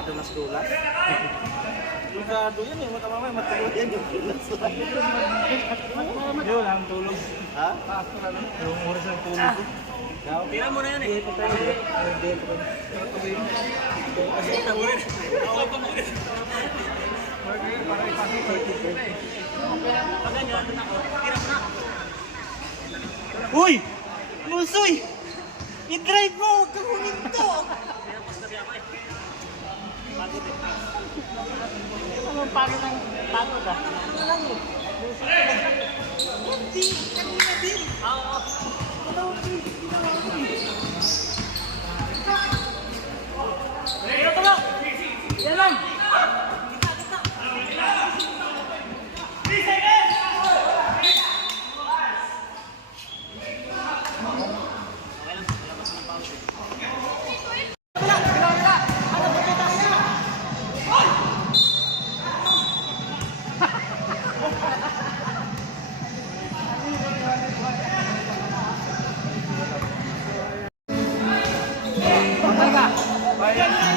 madulas dulas. Sigurado yan eh, matamamay matuluyan yung dulas. Yun ang tulog. Ha? Yung oras ng tulog ko. Tira mo na yan eh. Kasi ito mo rin. Ako pa mo rin. Para ipasok ko. Tira mo na. Uy! Musoy! I-drive mo! Huwag kang huminto! Anong pagod ng pagod ah? Ano lang eh? Hindi! Kanina din! Oo! Ito lang! Yan lang! Bayan